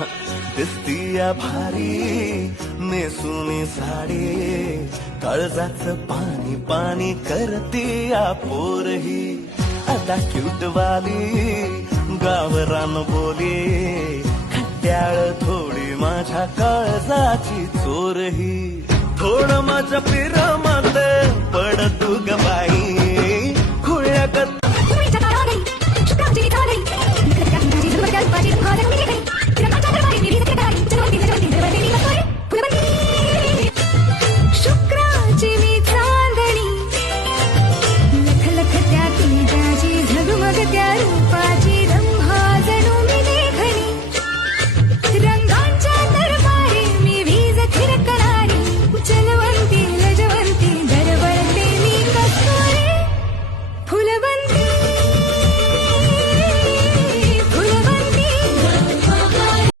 दिसतीया भारी नेसुनी साडी काळजाच पाणी पाणी करतीया पोरही. आता क्यूट वाली गावरान बोली खट्याळ थोडी माझ्या काळजाची चोरही. थोड माझ्या पिरामात पड तू ग बाई.